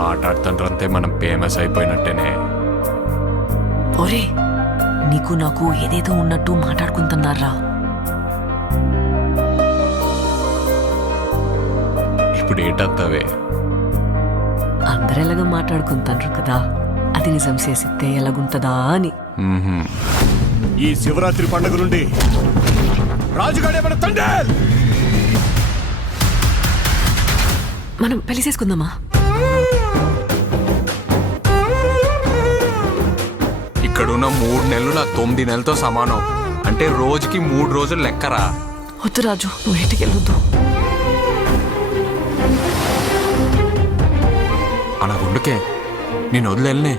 మాట్లాడుతుంటే మనం ఫేమస్ అయిపోయినట్టేనే. ఒరే నీకు నాకు ఏదేదో ఉన్నట్టు మాట్లాడుకుంటున్నారా? ఇప్పుడు ఏటత్తవే? అందరెలాగా మాట్లాడుకుంటారు కదా, అది నిజం చేసిస్తే ఎలాగుంటదా అని. ఈ శివరాత్రి పండుగ నుండి రాజుగాడే మన తండ్రి. మనం పెళ్లి చేసుకుందామా? ఇక్కడున్న 3 నెలలు నా 9 నెలలతో సమానం. అంటే రోజుకి 3 రోజులు లెక్కరా. వద్దు రాజు, నువ్వు ఇంటికి వెళ్ళొద్దు. అలా గుండుకే నేను వదిలేనే.